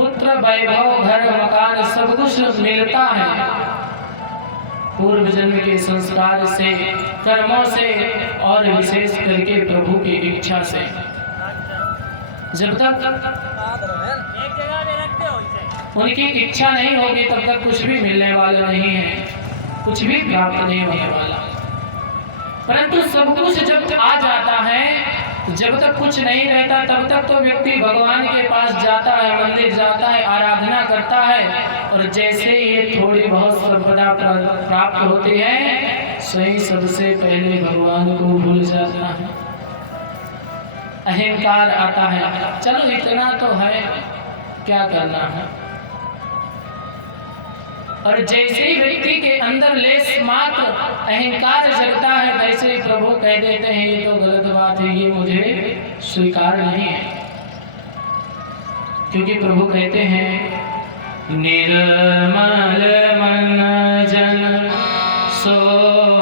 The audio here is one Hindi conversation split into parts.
पुत्र वैभव घर मकान सब कुछ मिलता है पूर्व जन्म के संस्कार से, कर्मों से और विशेष करके प्रभु की इच्छा से। जब तक उनकी इच्छा नहीं होगी तब तक कुछ भी मिलने वाला नहीं है, कुछ भी प्राप्त नहीं होने वाला। परंतु सब कुछ जब आ जाता है, जब तक कुछ नहीं रहता तब तक तो व्यक्ति भगवान के पास जाता है, मंदिर जाता है, आराधना करता है, और जैसे ये थोड़ी बहुत संपदा प्राप्त होती है स्वयं सबसे पहले भगवान को भूल जाता है, अहंकार आता है। चलो इतना तो है, क्या करना है। और जैसे ही व्यक्ति के अंदर लेस मात्र अहंकार जगता है वैसे ही प्रभु कह देते हैं ये तो गलत बात है, ये मुझे स्वीकार नहीं है। क्योंकि प्रभु कहते हैं निर्मल मन जन सो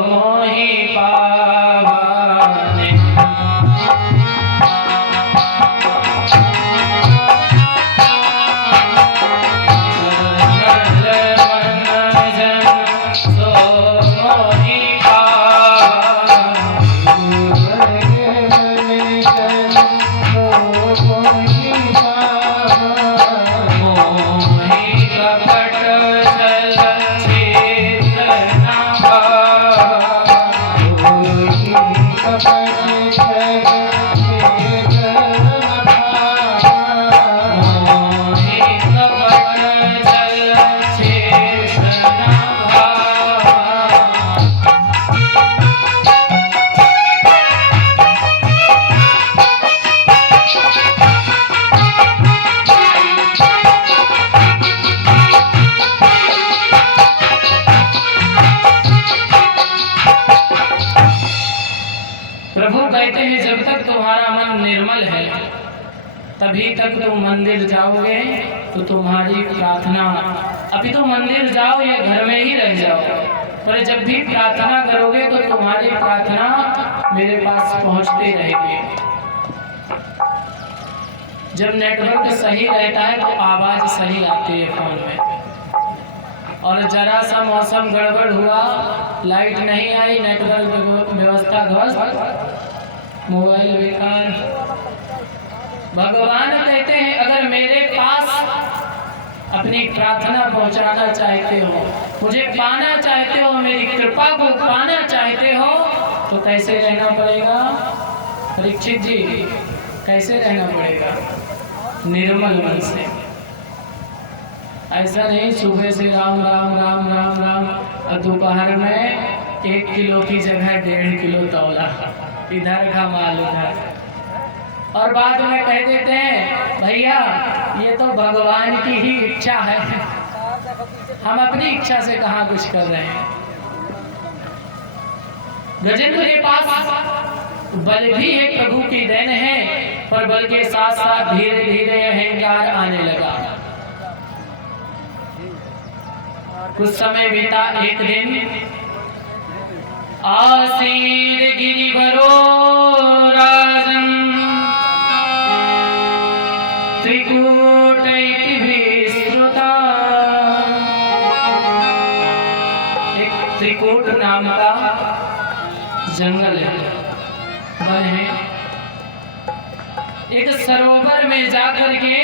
मोहि पावने। तभी तक तुम मंदिर जाओगे तो तुम्हारी प्रार्थना, अभी तो मंदिर जाओ या घर में ही रह जाओ, पर जब भी प्रार्थना करोगे तो तुम्हारी प्रार्थना मेरे पास पहुंचती रहेगी। जब नेटवर्क सही रहता है तो आवाज सही आती है फोन में, और जरा सा मौसम गड़बड़ हुआ, लाइट नहीं आई, नेटवर्क व्यवस्था ध्वस्त, मोबाइल बेकार। भगवान कहते हैं अगर मेरे पास अपनी प्रार्थना पहुंचाना चाहते हो, मुझे पाना चाहते हो, मेरी कृपा को पाना चाहते हो, तो कैसे रहना पड़ेगा परीक्षित जी? कैसे रहना पड़ेगा? निर्मल मन से। ऐसा नहीं सुबह से राम राम राम राम राम और दोपहर में 1 किलो की जगह 1.5 किलो तौला, इधर का माल उधर, और बाद में कह देते हैं भैया ये तो भगवान की ही इच्छा है, हम अपनी इच्छा से कहाँ कुछ कर रहे हैं। गजेंद्र के पास बल भी एक प्रभु की देन है, पर बल के साथ साथ धीरे धीरे अहंकार आने लगा। कुछ समय बीता, एक दिन आसीर गिरिवरो राजन त्रिकूट विश्रुता। एक त्रिकूट नाम का जंगल है, वन है। एक सरोवर में जाकर के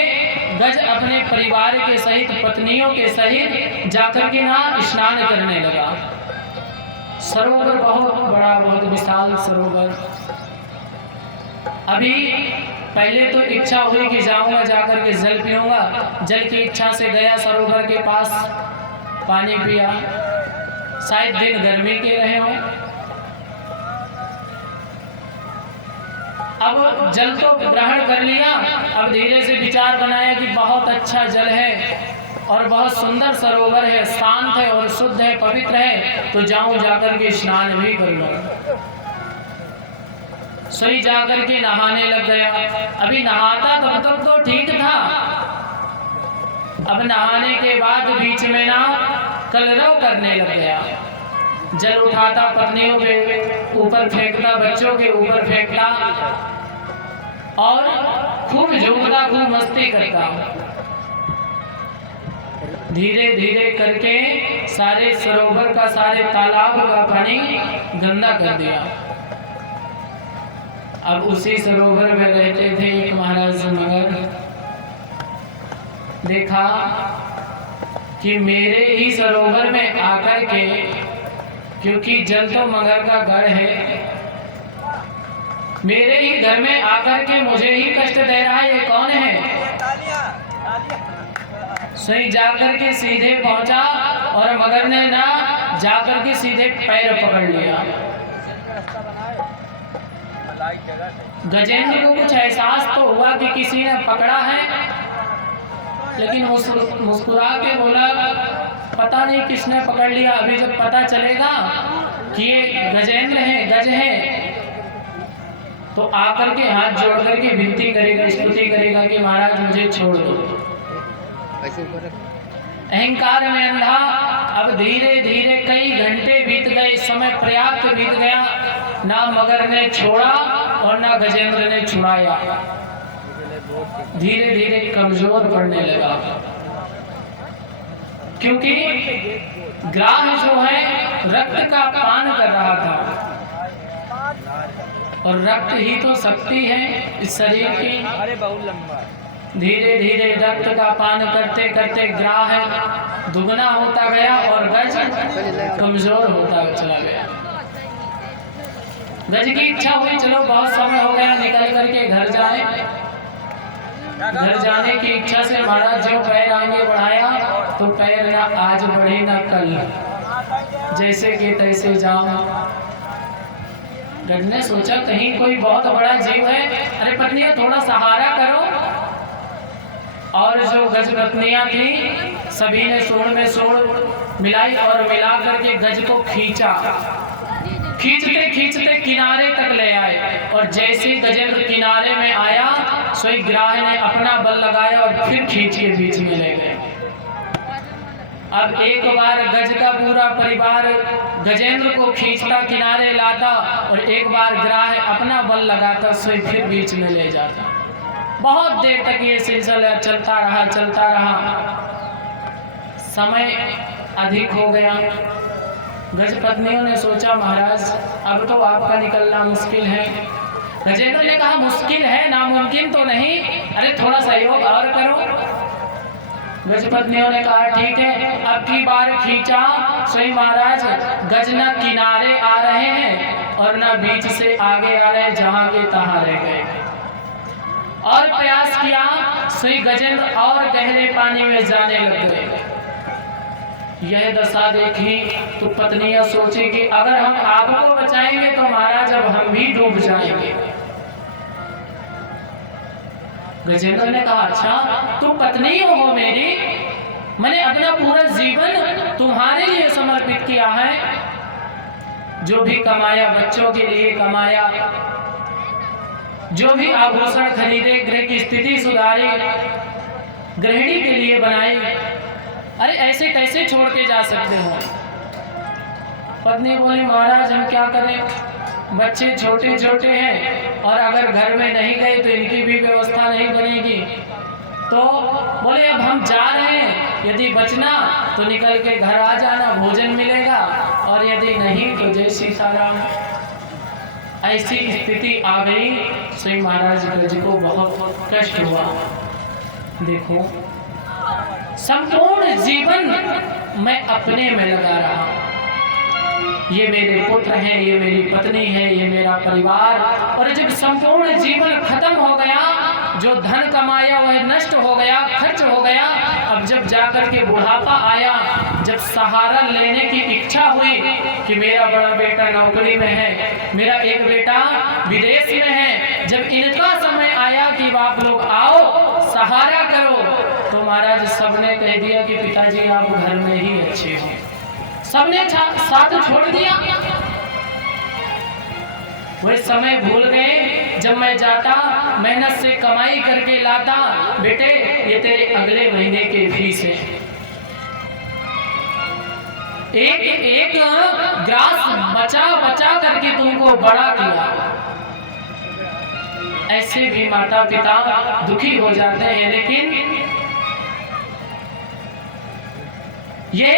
गज अपने परिवार के सहित, पत्नियों के सहित जाकर के ना स्नान करने लगा। सरोवर बहुत बड़ा, बहुत विशाल सरोवर। अभी पहले तो इच्छा हुई कि जाऊंगा, जाकर के जल पीऊंगा, जल की इच्छा से गया सरोवर के पास, पानी पिया। शायद दिन गर्मी के रहे हो, अब जल तो ग्रहण कर लिया। अब धीरे से विचार बनाया कि बहुत अच्छा जल है और बहुत सुंदर सरोवर है, शांत है और शुद्ध है, पवित्र है, तो जाऊं, जाकर के स्नान भी कर लूं। सोई जाकर के नहाने लग गया। अभी नहाता तब तक तो ठीक था, अब नहाने के बाद बीच में ना कलरव करने लग गया। जल उठाता, पत्नियों के ऊपर फेंकता, बच्चों के ऊपर फेंकता और खूब झूमता, खूब मस्ती करता। धीरे धीरे करके सारे सरोवर का, सारे तालाब का पानी गंदा कर दिया। अब उसी सरोवर में रहते थे एक महाराज मगर। देखा कि मेरे ही सरोवर में आकर के, क्योंकि जल तो मगर का गढ़ है, मेरे ही घर में आकर के मुझे ही कष्ट दे रहा है, ये कौन है? सही जाकर के सीधे पहुंचा और मगर ने ना जाकर के सीधे पैर पकड़ लिया। गजेंद्र को कुछ एहसास तो हुआ कि किसी ने पकड़ा है, लेकिन मुस्कुरा के बोला पता नहीं किसने पकड़ लिया, अभी जब पता चलेगा कि ये गजेंद्र है, गज है, तो आकर के हाथ जोड़ करके विनती करेगा, स्तुति करेगा कि महाराज मुझे छोड़ दो। अहंकार में अंधा। अब धीरे धीरे कई घंटे बीत गए, समय पर्याप्त बीत गया, ना मगर ने छोड़ा और ना गजेंद्र ने छुड़ाया। धीरे धीरे कमजोर पड़ने लगा, क्योंकि ग्राह जो है रक्त का पान कर रहा था, और रक्त ही तो शक्ति है इस शरीर की। अरे बहुत लंबा। धीरे धीरे रक्त का पान करते करते ग्राह दुगना होता गया और गज कमजोर होता चला गया। गज की इच्छा हुई, चलो बहुत समय हो गया, निकल करके घर जाए। घर जाने की इच्छा से महाराज जो पैर आगे बढ़ाया तो पैर ना आज बढ़े ना कल, जैसे कि तैसे जाओ। गज ने सोचा कहीं कोई बहुत बड़ा जीव है, अरे पत्नी थोड़ा सहारा करो। और जो गज पत्नियां थी सभी ने सूंड में सूंड मिलाई और मिला करके गज को खींचा। खींचते खींचते किनारे तक ले आए, और जैसे गजेंद्र किनारे में आया सोई ग्राह ने अपना बल लगाया और फिर खींच के बीच में ले गए। अब एक बार गज का पूरा परिवार गजेंद्र को खींचता, किनारे लाता, और एक बार ग्राह अपना बल लगाता, सोई फिर बीच में ले जाता। बहुत देर तक ये सिलसिला चलता रहा, चलता रहा। समय अधिक हो गया। गज पत्नियों ने सोचा महाराज अब तो आपका निकलना मुश्किल है। गजेंद्र ने कहा मुश्किल है, नामुमकिन तो नहीं, अरे थोड़ा सहयोग और करो। गज पत्नियों ने कहा ठीक है। अब की बार खींचा, सही महाराज गज न किनारे आ रहे हैं और न बीच से आगे आ रहे, जहां के तहां रह गए। और प्रयास किया, सही गजेंद्र और गहरे पानी में जाने लग गए। यह दशा देखी तो पत्नियां सोची कि अगर हम आपको बचाएंगे तो महाराज अब हम भी डूब जाएंगे। गजेंद्र ने कहा अच्छा तुम पत्नी हो मेरी, मैंने अपना पूरा जीवन तुम्हारे लिए समर्पित किया है। जो भी कमाया बच्चों के लिए कमाया, जो भी आभूषण खरीदे, गृह की स्थिति सुधारी, गृहिणी के लिए बनाई, अरे ऐसे कैसे छोड़ के जा सकते हो। पत्नी बोली महाराज हम क्या करें, बच्चे छोटे छोटे हैं और अगर घर में नहीं गए तो इनकी भी व्यवस्था नहीं बनेगी। तो बोले अब हम जा रहे हैं, यदि बचना तो निकल के घर आ जाना, भोजन मिलेगा, और यदि नहीं तो जय सीताराम। ऐसी स्थिति आ गई। श्री महाराज गज को बहुत कष्ट हुआ। देखो संपूर्ण जीवन मैं अपने में लगा रहा, ये मेरे पुत्र हैं, ये मेरी पत्नी है, ये मेरा परिवार, और जब संपूर्ण जीवन खत्म हो गया, जो धन कमाया वह नष्ट हो गया, खर्च हो गया। अब जब जाकर के बुढ़ापा आया, जब सहारा लेने की इच्छा हुई कि मेरा बड़ा बेटा नौकरी में है, मेरा एक बेटा विदेश में है, जब इनका समय आया कि आप लोग आओ सहारा करो, तो महाराज सबने कह दिया कि पिताजी आप घर में ही अच्छे हो। सबने साथ छोड़ दिया। वह समय भूल गए जब मैं जाता मेहनत से कमाई करके लाता, बेटे ये तेरे अगले महीने के फीस है। एक एक ग्रास बचा बचा करके तुमको बड़ा किया। ऐसे भी माता पिता दुखी हो जाते हैं, लेकिन ये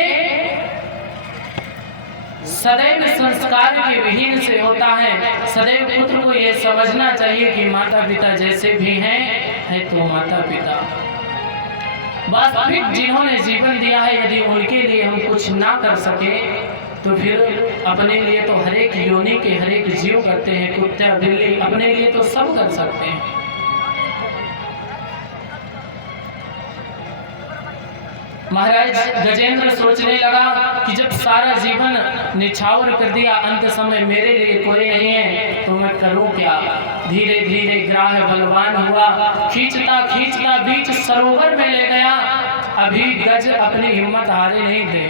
सदैव संस्कार के विहीन से होता है। सदैव पुत्र को यह समझना चाहिए कि माता पिता जैसे भी हैं तो माता पिता वास्तविक जिन्होंने जीवन दिया है, यदि उनके लिए हम कुछ ना कर सके तो फिर अपने लिए तो हर एक योनि के हर एक जीव करते हैं, कुत्ता बिल्ली, अपने लिए तो सब कर सकते हैं। महाराज गजेंद्र सोचने लगा कि जब सारा जीवन निछावर कर दिया, अंत समय मेरे लिए कोई नहीं है तो मैं करूं क्या। धीरे धीरे ग्राह बलवान हुआ, खींचता खींचता बीच सरोवर में ले गया। अभी गज अपनी हिम्मत हारे नहीं थे।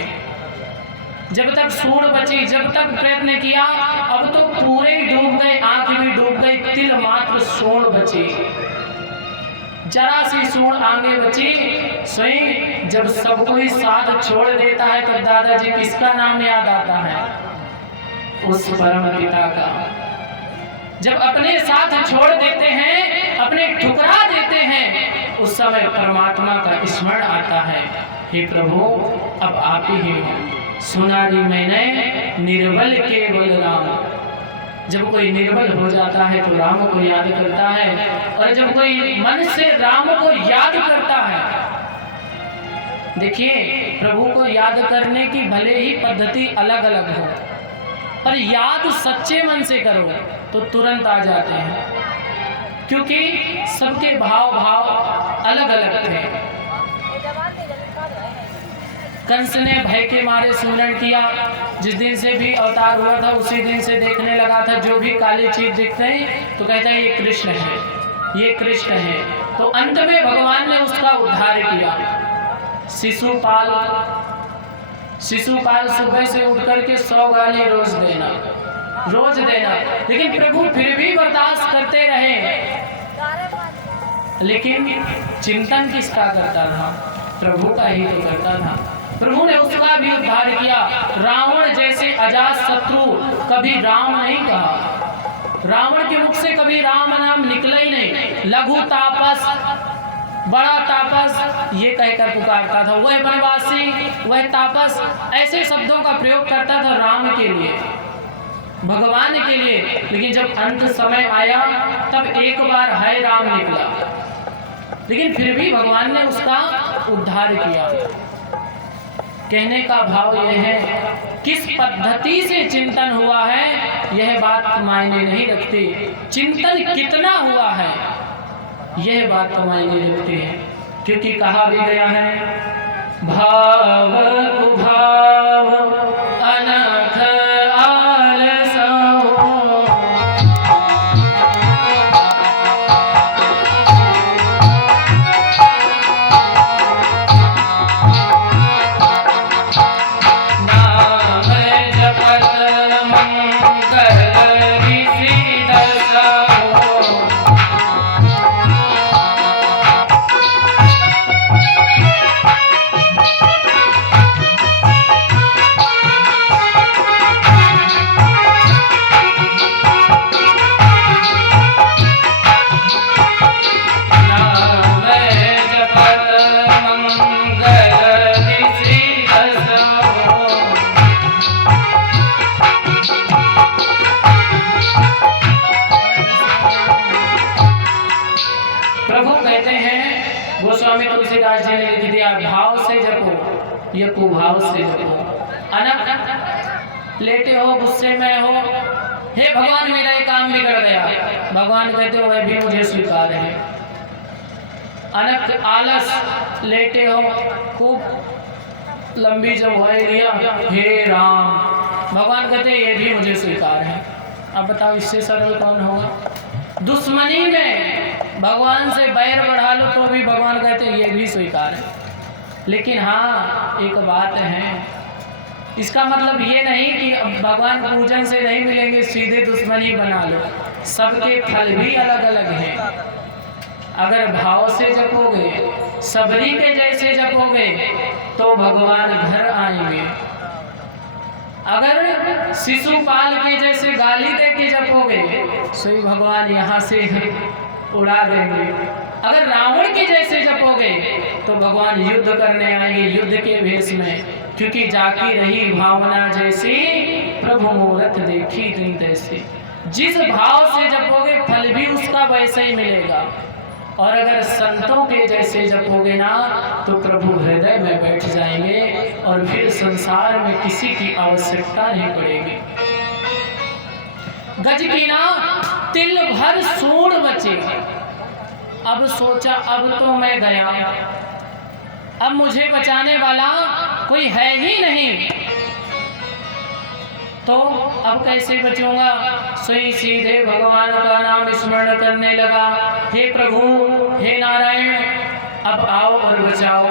जब तक सूंड बची, जब तक प्रयत्न किया, अब तो पूरे डूब गए, आंख भी डूब गई, तिल मात्र सूंड बची, जरा सी सूंड आगे बची। स्वयं जब सब कोई साथ छोड़ देता है तो दादाजी किसका नाम याद आता है? उस परम पिता का। जब अपने साथ छोड़ देते हैं, अपने ठुकरा देते हैं, उस समय परमात्मा का स्मरण आता है, हे प्रभु अब आप ही हो। सुनारी मैंने निर्बल केवल राम। जब कोई निर्बल हो जाता है तो राम को याद करता है, और जब कोई मन से राम को याद करता है, देखिए प्रभु को याद करने की भले ही पद्धति अलग अलग हो, पर याद सच्चे मन से करो तो तुरंत आ जाते हैं, क्योंकि सबके भाव अलग अलग थे। कंस ने भय के मारे सुमरण किया, जिस दिन से भी अवतार हुआ था उसी दिन से देखने लगा था जो भी काली चीज दिखते हैं तो कहता है ये कृष्ण है, ये कृष्ण है। तो अंत में भगवान ने उसका उद्धार किया। शिशुपाल सुबह से उठ करके 100 गाली रोज देना, लेकिन प्रभु फिर भी बर्दाश्त करते रहे। लेकिन चिंतन किसका करता था? प्रभु का ही तो करता था। प्रभु ने उसका भी उद्धार किया। रावण जैसे अजात शत्रु कभी राम नहीं कहा, रावण के मुख से कभी राम नाम निकला ही नहीं। लघु तापस, बड़ा तापस, ये कहकर पुकारता था। वह वनवासी, वह तापस, ऐसे शब्दों का प्रयोग करता था राम के लिए, भगवान के लिए। लेकिन जब अंत समय आया तब एक बार है राम निकला, लेकिन फिर भी भगवान ने उसका उद्धार किया। कहने का भाव यह है, किस पद्धति से चिंतन हुआ है यह बात मायने नहीं रखती, चिंतन कितना हुआ है यह बात तो मायने रखती है। क्योंकि कहा भी गया है, भाव कुभाव अनख आलसो। गोस्वामी तुलसीदास जी ने लिख दिया, भाव से जपो ये कुभाव से जपो। अनक लेटे हो, गुस्से में हो, हे भगवान मेरा ये काम बिगड़ गया, भगवान कहते हो वह भी मुझे स्वीकार है। अनक आलस, लेटे हो, खूब लंबी जब है लिया, हे राम, भगवान कहते हैं ये भी मुझे स्वीकार है। अब बताओ इससे सरल कौन होगा? दुश्मनी में भगवान से बैर बढ़ा लो तो भी भगवान कहते हैं ये भी स्वीकार है। लेकिन हाँ एक बात है, इसका मतलब ये नहीं कि भगवान पूजन से नहीं मिलेंगे, सीधे दुश्मनी बना लो। सबके फल भी अलग अलग हैं। अगर भाव से जपोगे, सबरी के जैसे जपोगे तो भगवान घर आएंगे। अगर शिशुपाल के जैसे गाली दे के जपोगे तो भगवान यहाँ से उड़ा देंगे। अगर रावण के जैसे जपोगे तो भगवान युद्ध करने आएंगे, युद्ध के भेष में। क्योंकि जाकी रही भावना जैसी, प्रभु मूरत देखी दिन तैसी। जिस भाव से जपोगे फल भी उसका वैसे ही मिलेगा। और अगर संतों के जैसे जपोगे ना तो प्रभु हृदय में बैठ जाएंगे और फिर संसार में किसी की आवश्यकता नहीं पड़ेगी। गज की ना तिल भर सूंड बचे, अब सोचा अब तो मैं गया, अब मुझे बचाने वाला कोई है ही नहीं, तो अब कैसे बचूंगा। सोई सीधे भगवान का नाम स्मरण करने लगा, हे प्रभु हे नारायण अब आओ और बचाओ।